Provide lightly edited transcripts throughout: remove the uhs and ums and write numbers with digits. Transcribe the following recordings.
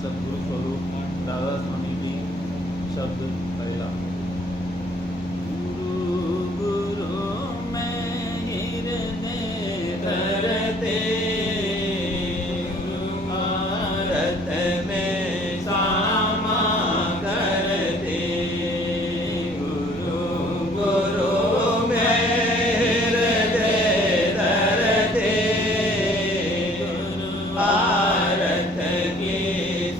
सद्गुरु स्वरूप दादा स्वामी जी शब्द पहला। गुरु गुरु मैं हृदय धरते भारत में सामा करते। गुरु गुरु मैं हृदय धरते भारत की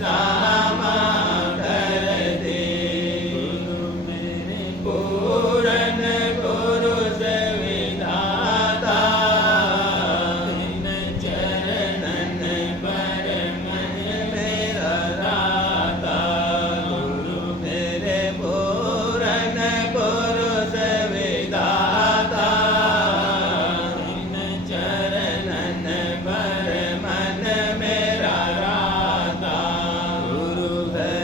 सामा करते। गुरु मेरे पूरन पुरुष विधाता इन चरणन पर मन मेरा राता। गुरु मेरे पूरन पुरुष विधाता इन चरणन पर मन मेरा राता। गुरु है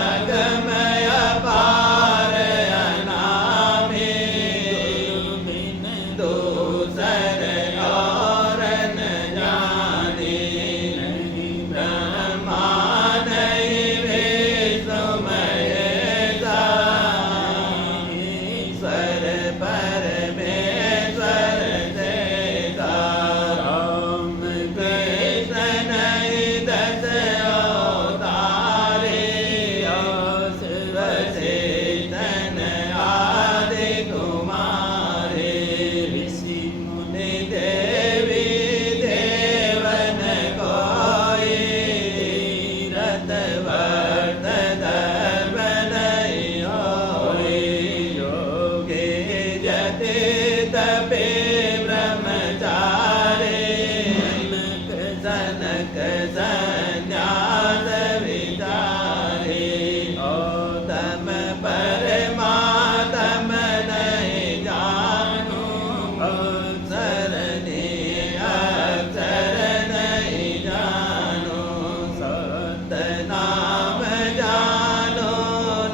अगमय अपार अनामी गुरु बिन दूसर और न जाने। नहीं ब्रह्मा नहीं विष्णु महेश ईश्वर परमेश्वर देता। राम कृष्ण नहीं दस अवतारे व्यास वशिष्ठ आदि कुमारे। ऋषि मुनि देवी देवन कोई तीरथ व्रत धर्म नहीं होई। योगी जति तपे ब्रह्मचारी जनक संन्यास विचारे। औतम परमात्म नहीं जानू अक्षर अक्षर नहीं जानू। सत्य नाम जानो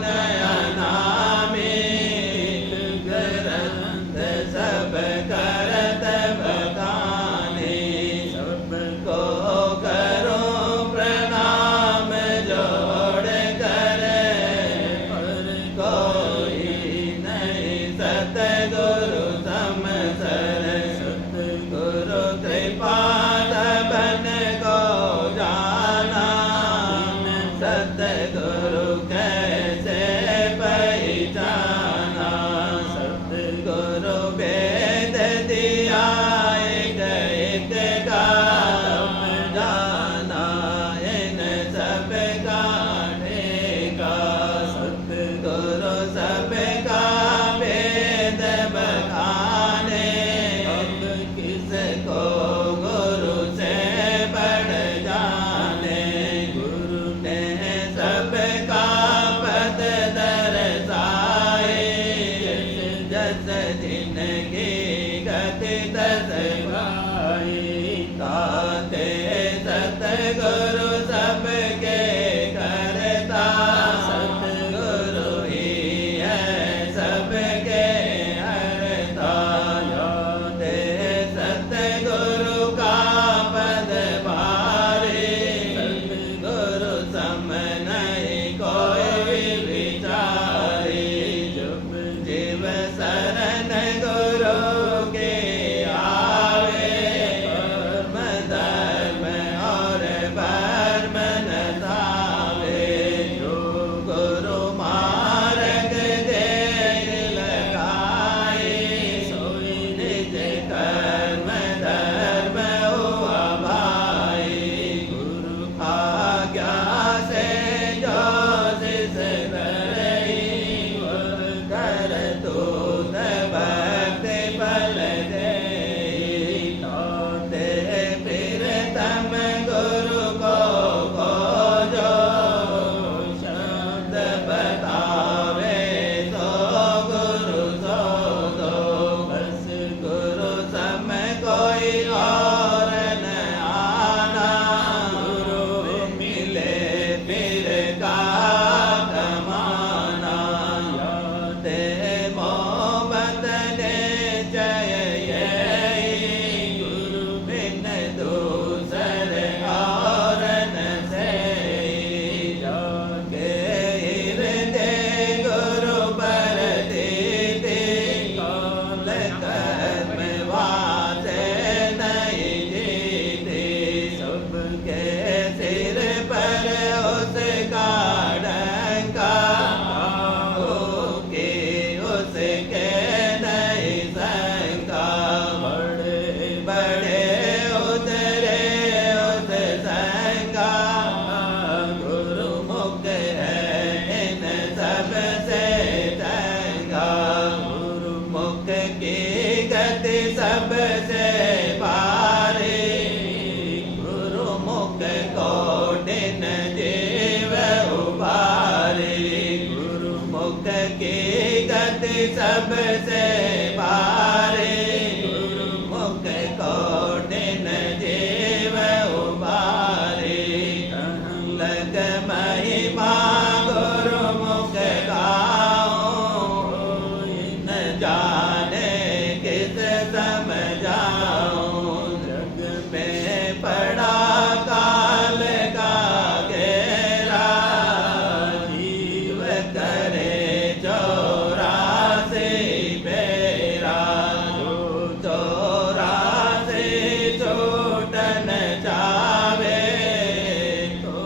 नया नामी ग्रंथ सब करत बताने। सबको करो प्रणाम जोड़ कर पर कोई नहीं सतगुरु समसर। सतगुरु कृपा बन को जाना सतगुरु कैसे पहचाना। सतगुरु वेद दिया एक एक का जाना इन सब का ठेका। सतगुरु सबका वेद बखाने। अब किसको गुरु से बढ़ जाने। गुरु ने सबका पद दर्शाए। जस जिनकी गति तस गाई। ताते सतगुरु सबके करता। सतगुरु ही है सबके हरता। याते सतगुरु का पद भारी। सतगुरु सम नहीं कोई विचारी। जब जीव शरण गुरु सबसे बारे गुरुमुख कौटिन जीव उबारे लग महिमा गुरुमुख गाओ न जाने किस समझाओ जग में पड़ा काल का घेरा जीव करे चौरासी बेरा जो चौरासी छूटन चावे तो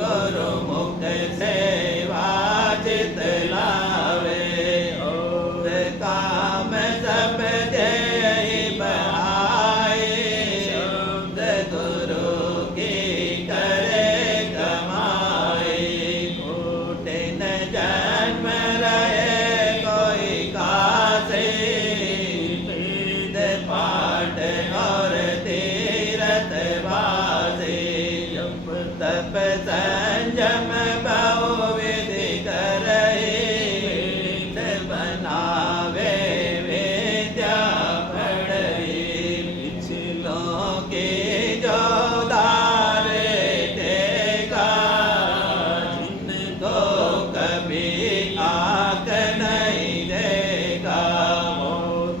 गुरुमुख सेवा चित लावे और काम सब जय बहाए शब्द गुरु की करे कमाए कठिन जन्म रहे कोई कासे वेद पाठ और तीरथ वासे जप तप संयम बहुविधि करे वेद बनावे विद्या पढ़े पिछलों के जो दारे टेका जिनको कभी आंख नहीं देगा वो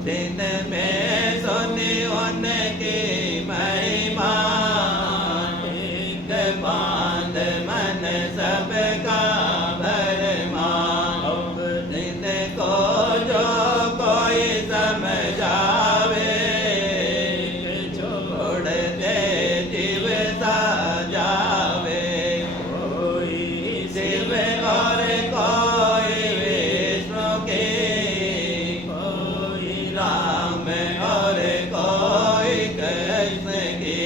दिन में सुनी उनकी महिमा एक बांध मन सबका भरमा अब दिन को जो कोई समझावे छोड़ दे जीव सा जावे कोई शिव और कोई विष्णु के कोई राम और कोई कृष्ण की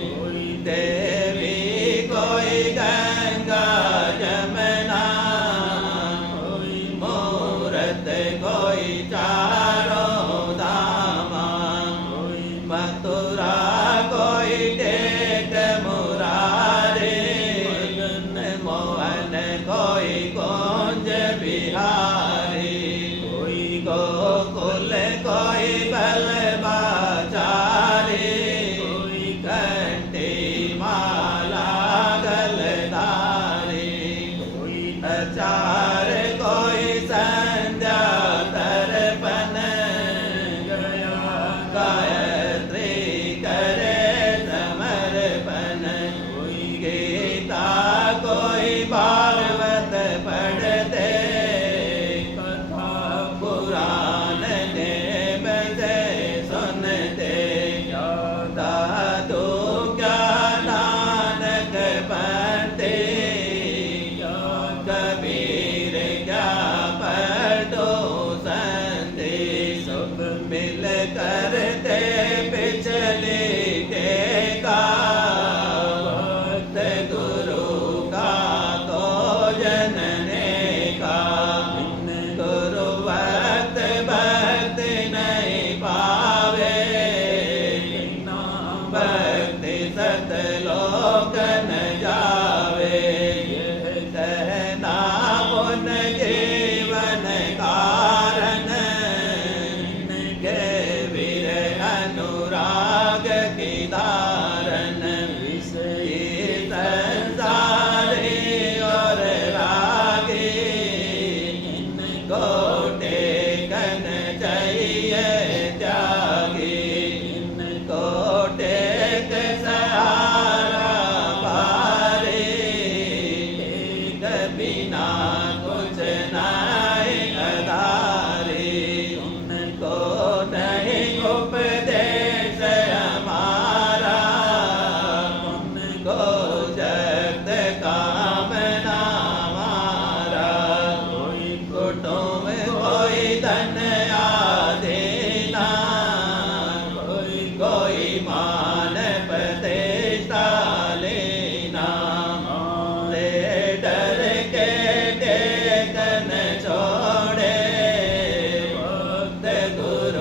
कोई देवी कोई गंगा जमुना कोई मूरत कोई चारों धामा कोई मथुरा कोई टेक मुरारे मगन मोहन कोई कुंज बिहारी कोई गोकुल कोई बलबाचारी कोई घंटी माला गलधारी कोई अचार कोई संध्या तर्पण गया गायत्री करे समर्पण कोई गीता कोई भागवत पढ़ते कथा पुराण देव से सुनते क्या दादू क्या नानक बनते क्या कबीर क्या पढ़ो संते सब मिल करते पिछले टेका भक्त गुरु का तो जनने का बिन गुरु भक्त भक्त नहीं पावे बिना भक्ति सतलोक न जावे यह कहना पुन जीवन कारण के वीर अनुराग की धारण विषयी संसारी और रागी इनको टेकन चाहिए त्यागी इनको टेक सहारा भारी एक बिना कुछ नहीं आधारी उनको नहीं उपदेश हमारा उनको जगत कामना मारा कोई कुटुंब कोई धन आदेना कोई मान प्रतिष्ठा लेना ले डर के टेकन छोड़े भक्त गुरु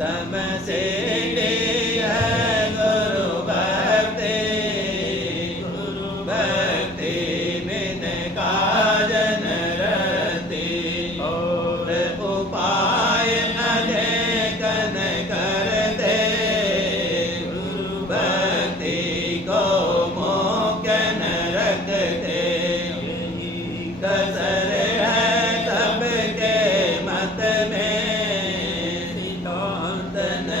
तम से गुरु भक्ति बिन काजन रति और उपाय अनेकन करते गुरु भक्ति को मुख्य न रखते कसर है सबके मत में सिद्धांत न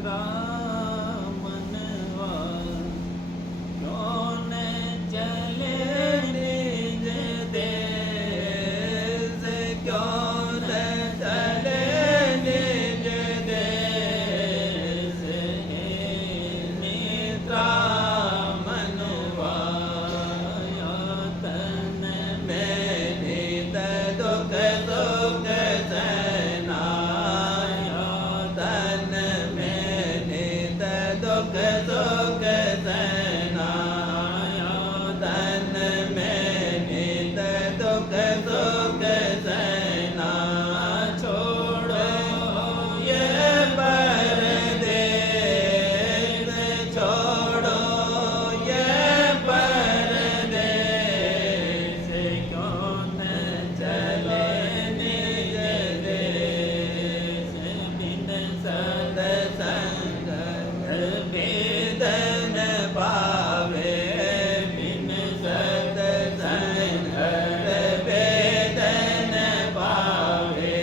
मित्रा मनवा क्यों न चले निज देश क्यों न चले निज देश हे मित्रा मनवा तन में नित दुख सुख सहना तन में नित दुख सुख सहना तन में नित दुख सुख सहना छोड़ो ये परदेस छोड़ो ये परदेस क्यों न चले निज देश बिन सत्संग वेदन पावे बिन सत्संग वेदन पावे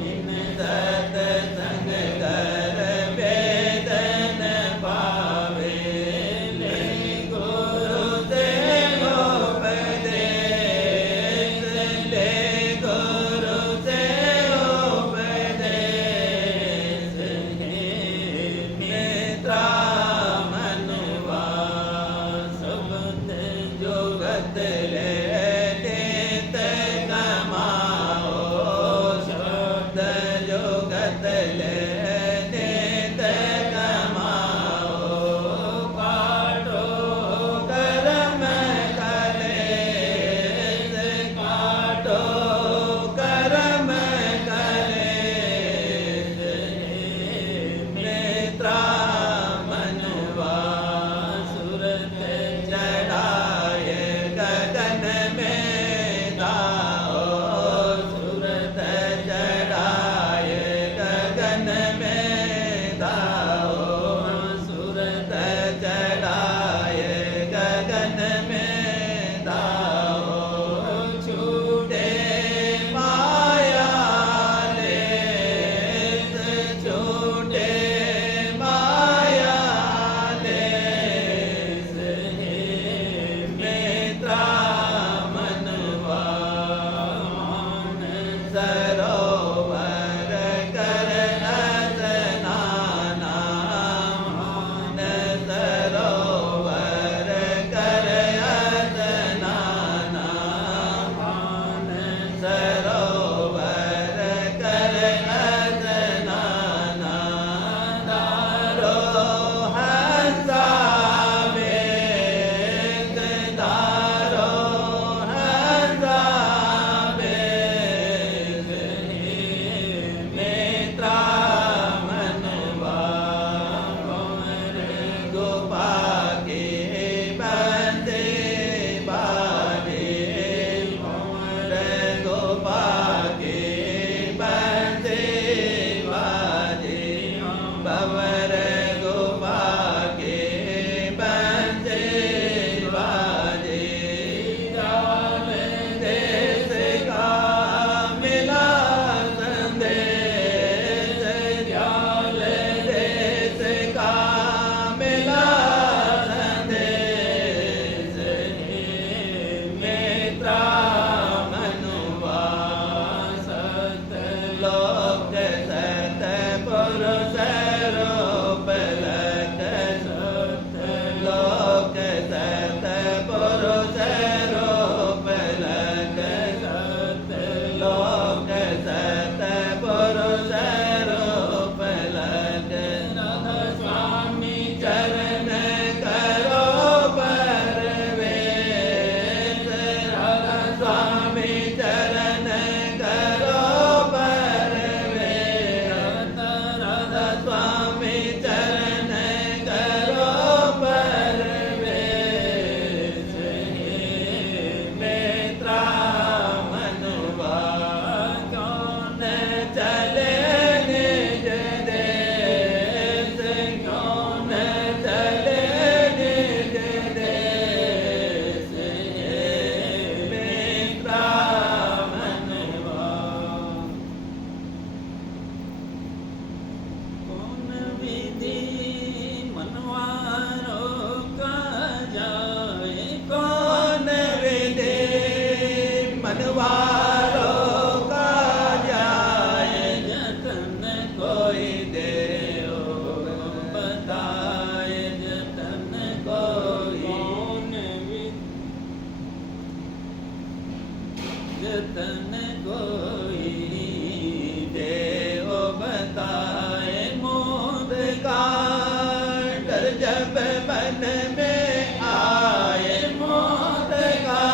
बिन सत्संग कर वेदन पावे ले गुरु से उपदेश ले गुरु से उपदेश हे मित्रा मनवा सुगत जुगत ले नित कमाओ शब्द जुगत ले नित कमाओ काटो कर्म कलेश काटो कर्म कलेश हे मित्रा मनवा सुरत चढ़ाए गगन में दाओ सुरत चढ़ाए गगन में दाओ सुरत चढ़ाए गगन में दाओ छूटे माया लेस छूटे माया लेस हे मित्रा मनवा मान सरोवर कर स्नाना मान सरोवर कर स्नाना मान सरोवर कर स्नाना दारो हंसा वेद दारो हंसा वेद हे मित्रा मनवा कुंवर गोपाके बंदे बाजे कुंवर गोपाके बंदे बाजे बवर गोपाके बंदे बाजे जाल देश का मिला संदेश जाल देश का मिला संदेश हे मित्रा मनवा सत लोक सत पुरुष रो जब मन में आए मौत का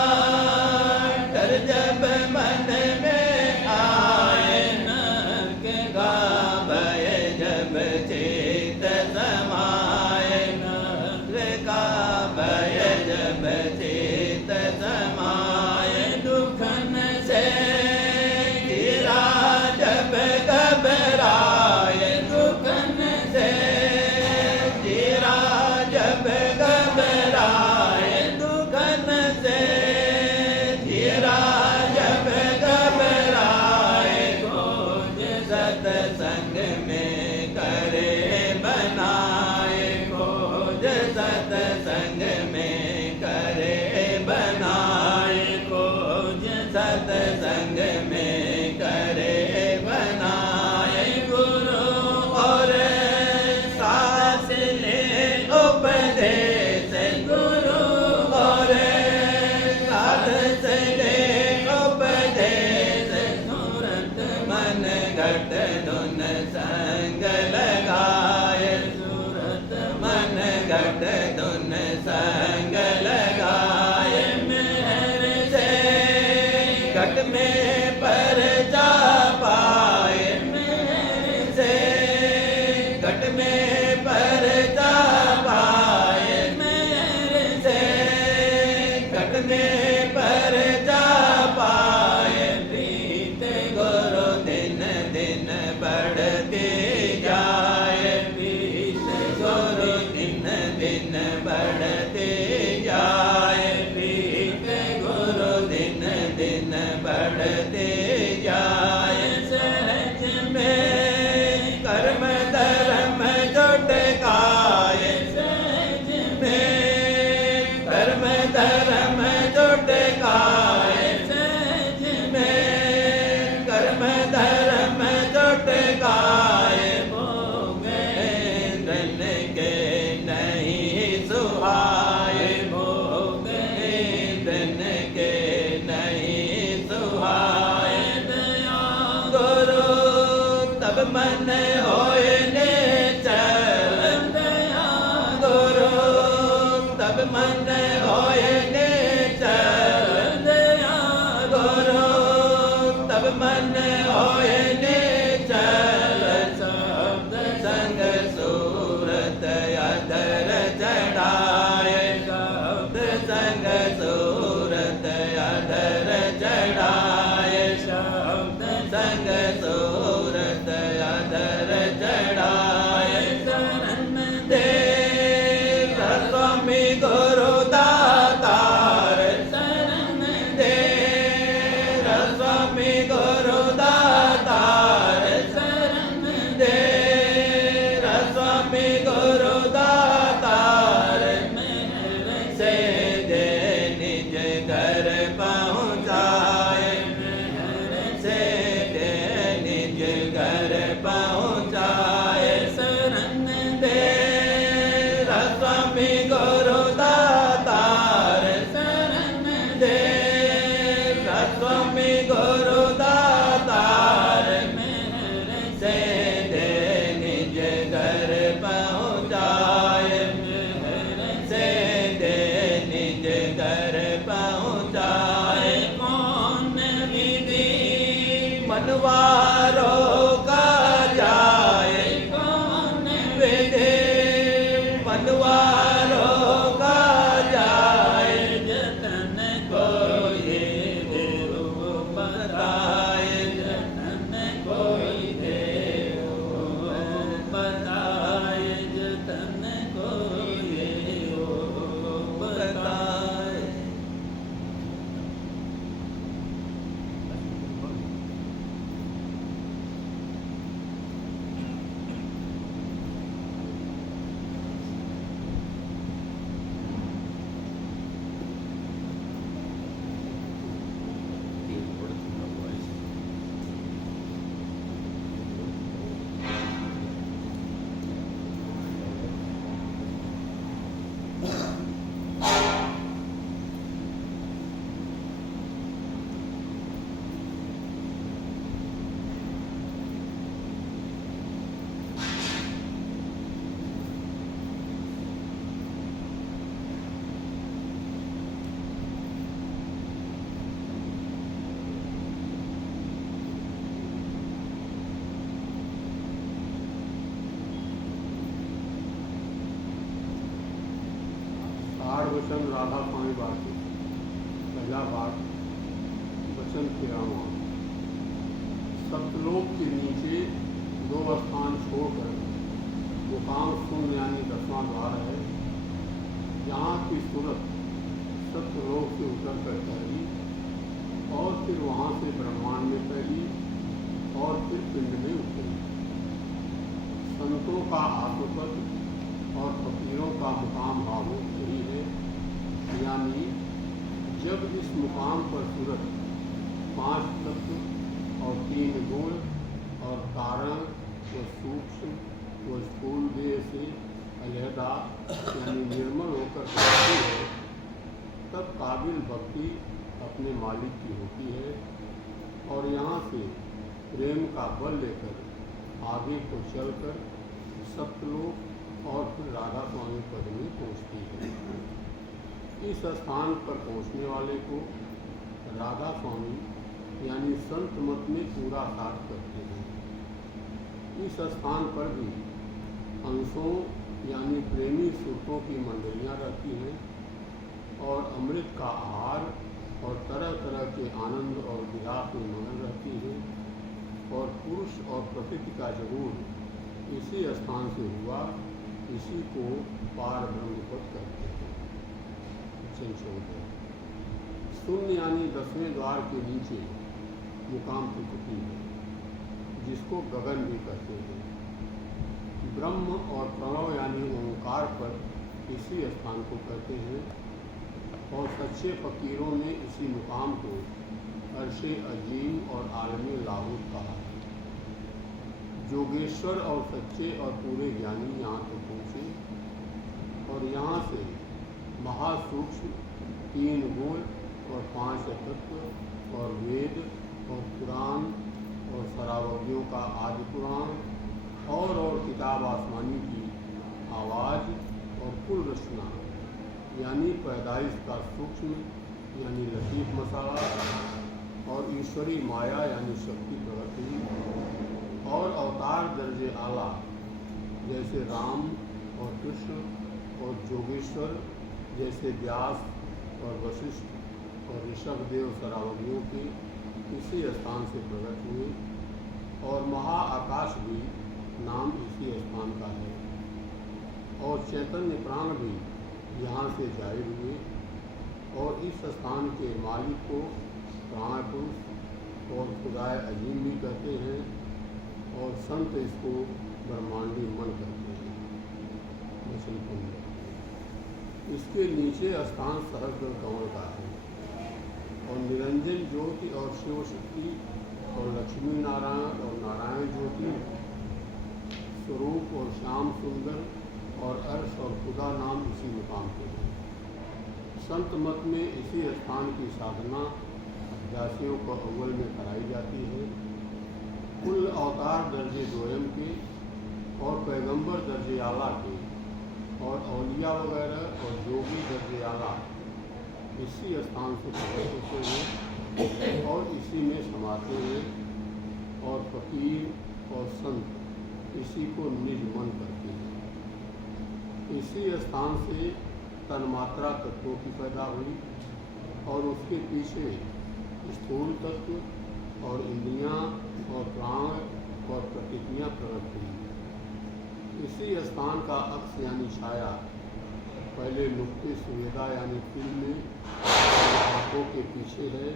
डर, जब मन में आए नरक का भय, जब चित समाए नरक का भय, जब चित समाए दुखन से घिरा, जब घबराए दुखन से घिरा, जब घबराए दुखन से घिरा, जब घबराए खोज सतसंग में करे बनाए, खोज सतसंग में करे बनाए, खोज सतसंग में करे बनाए। गुरु और सास ले उपदेश, गुरु और सास ले उपदेश, सूरत मन घट धुन संग लगाए, सूरत मन घट धुन संग लगाए। मेहर से घट में पर जा पाए, मेहर से घट में पर जा पाए, मेहर से घट में पर जा पाए। प्रीत गुरु दिन दिन बढ़ती जाए, प्रीत गुरु दिन दिन बढ़ती जाए, प्रीत गुरु दिन दिन बढ़ते जाए। सहज में कर्म धर्म आठ वचन राधा स्वामी बाकी। पहला भाग वचन 13वां। सप्तलोक के नीचे 2 स्थान छोड़कर मुकाम शून्य यानी 10वां द्वार है, जहाँ की सूरत सप्तलोक से उतर कर फैली और फिर वहाँ से ब्रह्मांड में फैली और फिर पिंड में उतरी। संतों का आत्मपद और फकीरों का मुकाम भावुक यही है, यानी जब इस मुकाम पर सूरत 5 तत्व और 3 गुण और कारण व सूक्ष्म व स्थूल देह से अलहदा यानी निर्मल होकर रहती है, तब काबिल भक्ति अपने मालिक की होती है और यहाँ से प्रेम का बल लेकर आगे को चलकर सप्तलोक और फिर राधा स्वामी पद में पहुँचती है। इस स्थान पर पहुँचने वाले को राधा स्वामी यानी संत मत में पूरा साथ करते हैं। इस स्थान पर भी अंशों यानी प्रेमी सुरतों की मंडलियाँ रहती हैं और अमृत का आहार और तरह तरह के आनंद और विलास में मगन रहती है और पुरुष और प्रकृति का जरूर इसी स्थान से हुआ, इसी को पार ब्रह्मपद कहते हैं। शून्य यानी 10वें द्वार के नीचे मुकाम त्रिकुटी है, जिसको गगन भी कहते हैं। ब्रह्म और प्रणव यानी ओंकार पर इसी स्थान को कहते हैं और सच्चे फकीरों ने इसी मुकाम को अर्शे अजीम और आलमी लाहूत कहा है। जोगेश्वर और सच्चे और पूरे ज्ञानी यहाँ तक पहुँचे और यहाँ से महासूक्ष्म 3 गुण और 5 तत्व और वेद और पुराण और शरावज्ञों का आदि पुराण और किताब आसमानी की आवाज़ और कुल रचना यानी पैदाइश का सूक्ष्म यानी लतीफ़ मसाला और ईश्वरी माया यानी शक्ति प्रगति और अवतार दर्जे आला जैसे राम और कृष्ण और जोगेश्वर जैसे व्यास और वशिष्ठ और ऋषभदेव शरावगियों के इसी स्थान से प्रकट हुए और महाआकाश भी नाम इसी स्थान का है और चैतन्य प्राण भी यहाँ से जाहिर हुए और इस स्थान के मालिक को प्राण पुरुष और खुदाए अजीम भी कहते हैं और संत इसको ब्रह्मांडी मन कहते हैं। वचन 15। इसके नीचे स्थान सहस्त्र कंवर का है और निरंजन ज्योति और शिव शक्ति और लक्ष्मी नारायण और नारायण ज्योति स्वरूप और श्याम सुंदर और अर्श और खुदा नाम इसी मुकाम के हैं। संत मत में इसी स्थान की साधना अभ्यासियों को अव्वल में कराई जाती है। कुल अवतार दर्जे दोयम के और पैगंबर दर्जे आला के और औलिया वगैरह और जोगी दर्जे आला इसी स्थान से प्रकट होते हैं और इसी में समाते हैं और फकीर और संत इसी को निज मन करते हैं। इसी स्थान से तन्मात्रा तत्वों की पैदा हुई और उसके पीछे स्थूल तत्व और इंद्रियां और प्राण और प्रकृतियाँ प्रकट हुई। इसी स्थान का अक्ष यानी छाया पहले नुक्ते सुवेदा यानी तिल में आँखों के पीछे है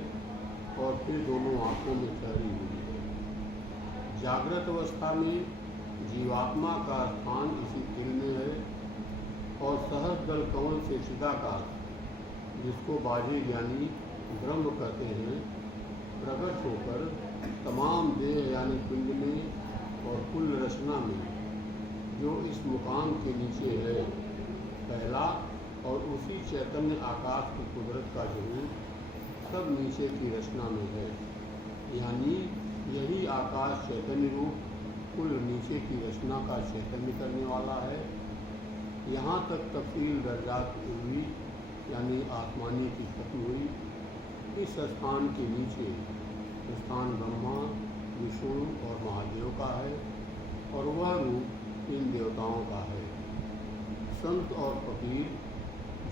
और फिर दोनों आँखों में ठहरी हुई है। जागृत अवस्था में जीवात्मा का स्थान इसी तिल में है और सहस्र दल कंवल से चिदाकार जिसको बाह्य ज्ञानी ब्रह्म कहते हैं, प्रकट होकर तमाम देह यानी पिंड में और कुल रचना में जो इस मुकाम के नीचे है पहला और उसी चैतन्य आकाश की कुदरत का जरूर सब नीचे की रचना में है, यानी यही आकाश चैतन्य रूप कुल नीचे की रचना का चैतन्य करने वाला है। यहाँ तक तफसील दर्जात हुई यानी आसमानी की खत्म हुई। इस स्थान के नीचे स्थान ब्रह्मा विष्णु और महादेव का है और वह रूप इन देवताओं का है। संत और फकीर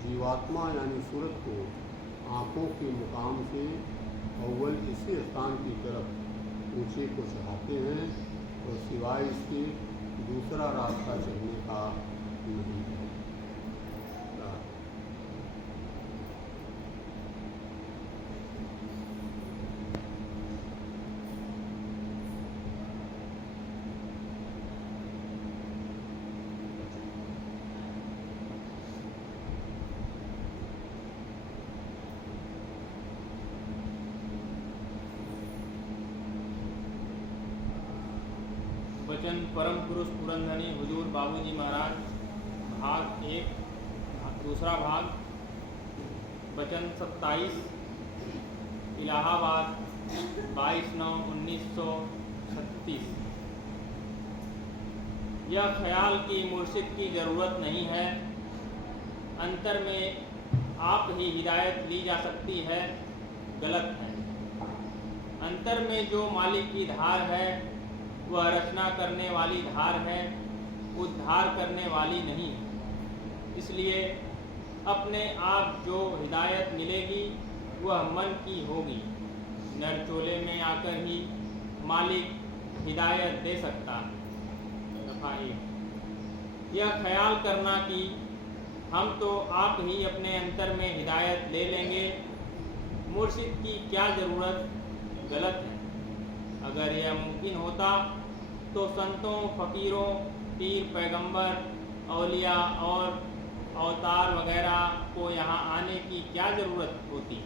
जीवात्मा यानी सूरत को आँखों के मुकाम से अव्वल इसी स्थान की तरफ ऊंचे को चढ़ाते हैं और सिवाय इसके दूसरा रास्ता चलने का नहीं है। वचन परम पुरुष पुरंधनी हुजूर बाबूजी महाराज भाग 1 दूसरा भाग वचन 27 इलाहाबाद 22/9/1936। यह ख्याल कि मुर्शिद की ज़रूरत नहीं है, अंतर में आप ही हिदायत ली जा सकती है, गलत है। अंतर में जो मालिक की धार है वह रचना करने वाली धार है, उद्धार करने वाली नहीं। इसलिए अपने आप जो हिदायत मिलेगी वह मन की होगी। नर चोले में आकर ही मालिक हिदायत दे सकता है। दफा 1। यह ख्याल करना कि हम तो आप ही अपने अंतर में हिदायत ले लेंगे, मुर्शिद की क्या ज़रूरत, गलत है। अगर यह मुमकिन होता तो संतों, फ़कीरों, पीर, पैगंबर, औलिया और अवतार वगैरह को यहाँ आने की क्या ज़रूरत होती।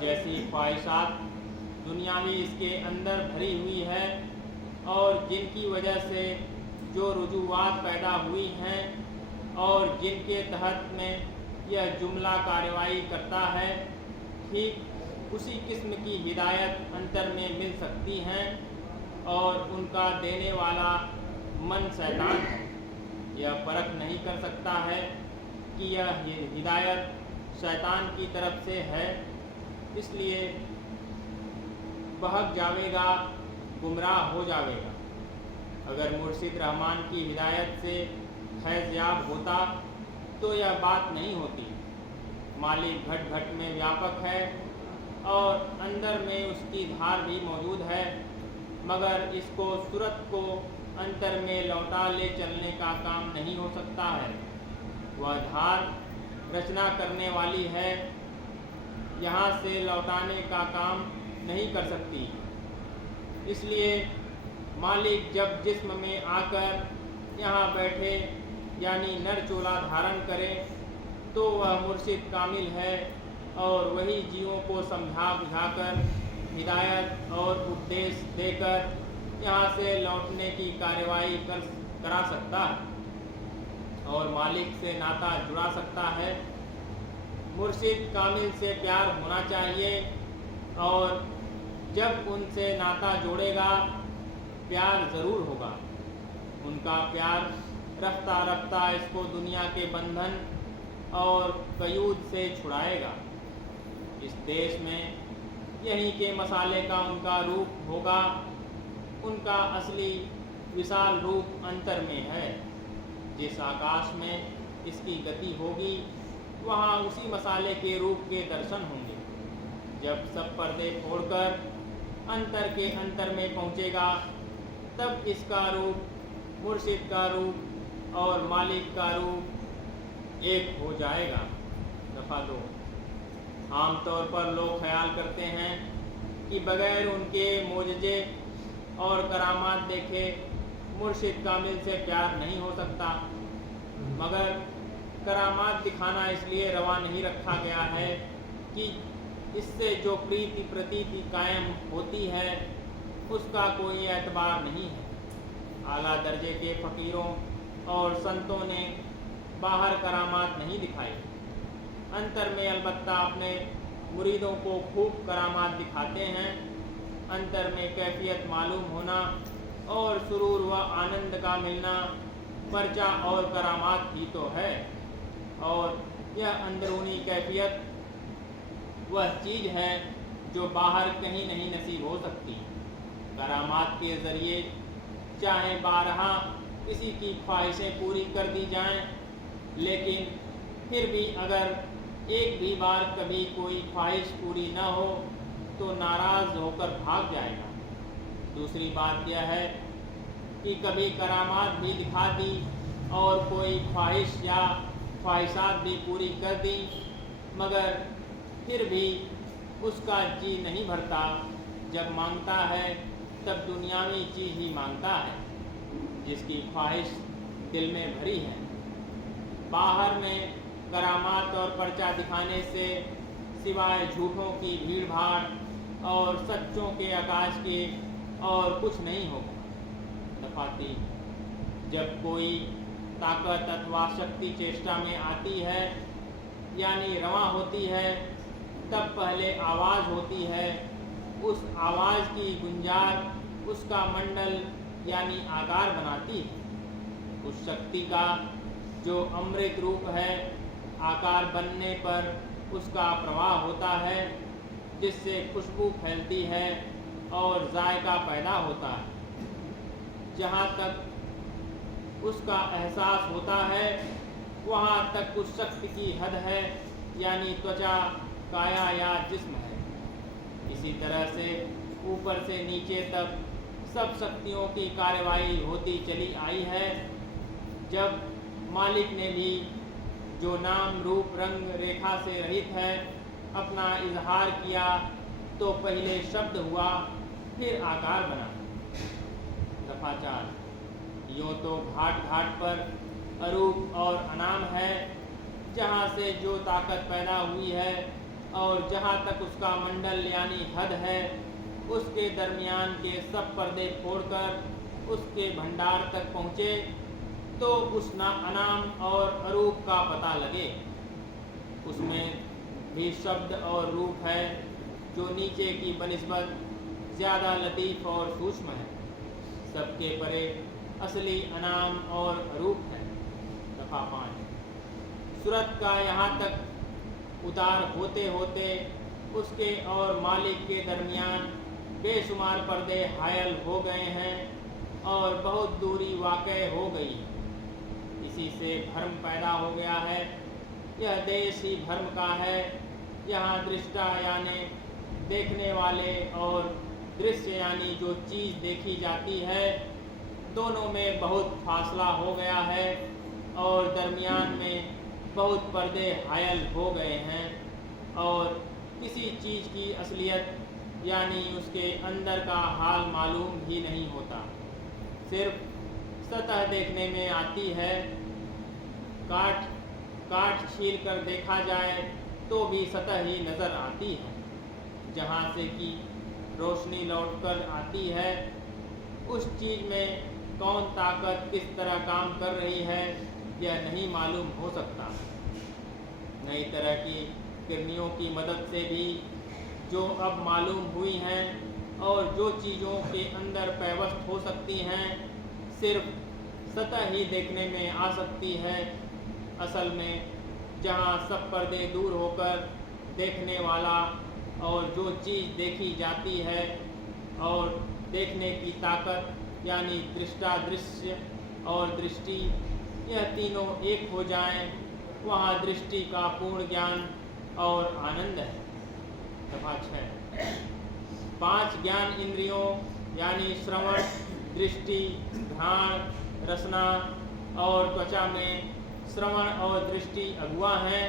जैसी ख्वाहिशात दुनियावी इसके अंदर भरी हुई है और जिनकी वजह से जो रुजुवात पैदा हुई हैं और जिनके तहत में यह जुमला कार्रवाई करता है, ठीक उसी किस्म की हिदायत अंतर में मिल सकती हैं और उनका देने वाला मन शैतान है। यह परख नहीं कर सकता है कि यह हिदायत शैतान की तरफ से है, इसलिए बहक जावेगा, गुमराह हो जावेगा। अगर मुर्शिद रहमान की हिदायत से फैज़याब होता तो यह बात नहीं होती। मालिक घट घट में व्यापक है और अंदर में उसकी धार भी मौजूद है, मगर इसको सूरत को अंतर में लौटा ले चलने का काम नहीं हो सकता है। वह धार रचना करने वाली है, यहाँ से लौटाने का काम नहीं कर सकती। इसलिए मालिक जब जिस्म में आकर यहाँ बैठे यानी नर चोला धारण करे तो वह मुर्शिद कामिल है और वही जीवों को समझा बुझाकर हिदायत और उपदेश देकर यहाँ से लौटने की कार्यवाही करा सकता है और मालिक से नाता जुड़ा सकता है। मुर्शिद कामिल से प्यार होना चाहिए और जब उनसे नाता जोड़ेगा प्यार ज़रूर होगा। उनका प्यार रफ्ता रफ्ता इसको दुनिया के बंधन और कयूद से छुड़ाएगा। इस देश में यहीं के मसाले का उनका रूप होगा। उनका असली विशाल रूप अंतर में है। जिस आकाश में इसकी गति होगी वहाँ उसी मसाले के रूप के दर्शन होंगे। जब सब पर्दे फोड़कर अंतर के अंतर में पहुँचेगा तब इसका रूप, मुर्शिद का रूप और मालिक का रूप एक हो जाएगा। दफ़ा 2। आमतौर पर लोग ख्याल करते हैं कि बगैर उनके मोजज़े और करामात देखे मुर्शिद कामिल से प्यार नहीं हो सकता, मगर करामात दिखाना इसलिए रवा नहीं रखा गया है कि इससे जो प्रीति प्रतीति कायम होती है उसका कोई एतबार नहीं है। आला दर्जे के फ़कीरों और संतों ने बाहर करामात नहीं दिखाई, अंतर में अलबत्ता अपने मुरीदों को खूब करामात दिखाते हैं। अंतर में कैफियत मालूम होना और सुरूर व आनंद का मिलना पर्चा और करामात ही तो है। और यह अंदरूनी कैफियत वह चीज़ है जो बाहर कहीं नहीं नसीब हो सकती। करामात के ज़रिए चाहे बारहा किसी की ख्वाहिशें पूरी कर दी जाएं, लेकिन फिर भी अगर एक भी बार कभी कोई ख्वाहिश पूरी न हो तो नाराज़ होकर भाग जाएगा। दूसरी बात यह है कि कभी करामात भी दिखा दी और कोई ख्वाहिश या ख्वाहिशात भी पूरी कर दी, मगर फिर भी उसका जी नहीं भरता। जब मांगता है तब दुनियावी चीज़ ही मांगता है जिसकी ख्वाहिश दिल में भरी है। बाहर में करामात और पर्चा दिखाने से सिवाय झूठों की भीड़ भाड़ और सच्चों के आकाश के और कुछ नहीं होगा। दफाती, जब कोई ताकत अथवा शक्ति चेष्टा में आती है यानी रवा होती है, तब पहले आवाज़ होती है। उस आवाज़ की गुंजार उसका मंडल यानी आकार बनाती है। उस शक्ति का जो अमृत रूप है, आकार बनने पर उसका प्रवाह होता है जिससे खुशबू फैलती है और जायका पैदा होता है। जहाँ तक उसका एहसास होता है वहाँ तक उस शक्ति की हद है यानी त्वचा, काया या जिस्म है। इसी तरह से ऊपर से नीचे तक सब शक्तियों की कार्यवाही होती चली आई है। जब मालिक ने भी जो नाम रूप रंग रेखा से रहित है अपना इजहार किया तो पहले शब्द हुआ फिर आकार बना। दफा 4, यूँ तो घाट घाट पर अरूप और अनाम है, जहाँ से जो ताकत पैदा हुई है और जहाँ तक उसका मंडल यानी हद है, उसके दरमियान के सब पर्दे फोड़कर उसके भंडार तक पहुँचे तो उस अनाम और अरूप का पता लगे। उसमें भी शब्द और रूप है जो नीचे की बनिस्बत ज़्यादा लतीफ़ और सूक्ष्म है। सबके परे असली अनाम और अरूप है। दफा 5, सूरत का यहाँ तक उतार होते होते उसके और मालिक के दरमियान बेशुमार पर्दे हायल हो गए हैं और बहुत दूरी वाक़ई हो गई। इसी से भ्रम पैदा हो गया है। यह देश ही भ्रम का है। यहाँ दृष्टा यानी देखने वाले और दृश्य यानी जो चीज़ देखी जाती है, दोनों में बहुत फासला हो गया है और दरमियान में बहुत पर्दे हायल हो गए हैं और किसी चीज़ की असलियत यानी उसके अंदर का हाल मालूम ही नहीं होता। सिर्फ सतह देखने में आती है। काट छील कर देखा जाए तो भी सतह ही नज़र आती है। जहाँ से कि रोशनी लौटकर आती है, उस चीज़ में कौन ताकत किस तरह काम कर रही है यह नहीं मालूम हो सकता। नई तरह की किरणियों की मदद से भी जो अब मालूम हुई हैं और जो चीज़ों के अंदर पैवस्त हो सकती हैं, सिर्फ सतह ही देखने में आ सकती है। असल में जहाँ सब पर्दे दूर होकर देखने वाला और जो चीज़ देखी जाती है और देखने की ताकत यानी दृष्टा, दृश्य और दृष्टि, यह तीनों एक हो जाएं, वहाँ दृष्टि का पूर्ण ज्ञान और आनंद है। दफा 6, 5 ज्ञान इंद्रियों यानी श्रवण, दृष्टि, घ्राण, रसना और त्वचा में श्रवण और दृष्टि अगुआ हैं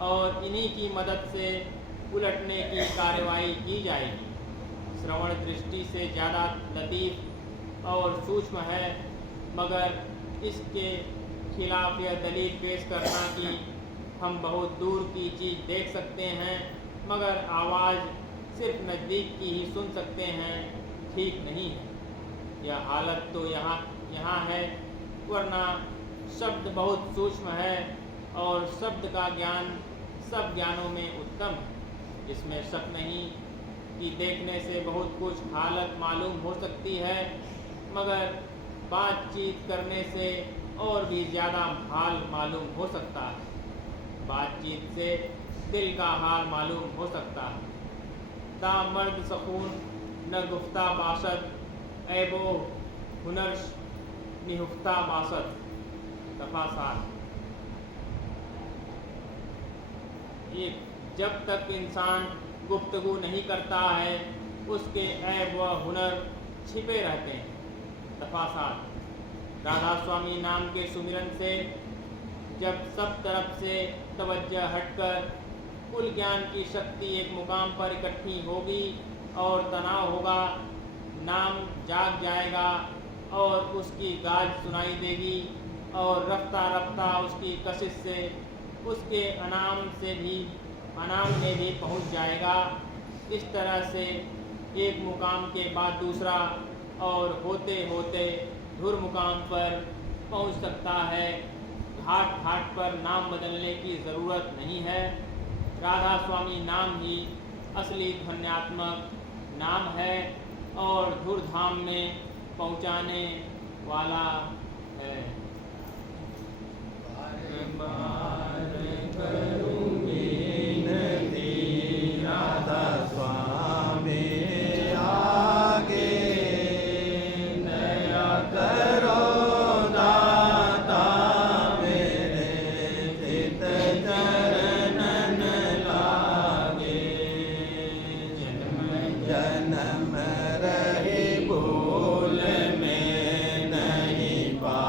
और इन्हीं की मदद से उलटने की कार्यवाही की जाएगी। श्रवण दृष्टि से ज़्यादा लतीफ़ और सूक्ष्म है, मगर इसके खिलाफ यह दलील पेश करना कि हम बहुत दूर की चीज़ देख सकते हैं मगर आवाज़ सिर्फ नज़दीक की ही सुन सकते हैं, ठीक नहीं है। यह हालत तो यहाँ है, वरना शब्द बहुत सूक्ष्म है और शब्द का ज्ञान सब ज्ञानों में उत्तम है। इसमें शक नहीं कि देखने से बहुत कुछ हालत मालूम हो सकती है, मगर बातचीत करने से और भी ज़्यादा हाल मालूम हो सकता है। बातचीत से दिल का हाल मालूम हो सकता है। ता मर्द सकून न गुफ्ता बासत, ऐबो हुनर्श निहुफ्ता बासत। दफा 7, जब तक इंसान गुफ्तगू नहीं करता है उसके ऐब व हुनर छिपे रहते हैं। दफा 7। राधा स्वामी नाम के सुमिरन से जब सब तरफ से तवज्जो हटकर कुल ज्ञान की शक्ति एक मुकाम पर इकट्ठी होगी और तनाव होगा, नाम जाग जाएगा और उसकी गाज सुनाई देगी और रफ्ता रफ्ता उसकी कशिश से उसके अनाम में भी पहुंच जाएगा। इस तरह से एक मुकाम के बाद दूसरा और होते होते धुर मुकाम पर पहुंच सकता है। घाट घाट पर नाम बदलने की ज़रूरत नहीं है। राधा स्वामी नाम ही असली धन्यात्मक नाम है और धुर धाम में पहुंचाने वाला है। राधा स्वामी आगे दया करो दाता मेरे चित चरणन लागे। जन्म रहे भूल में नहीं पा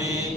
में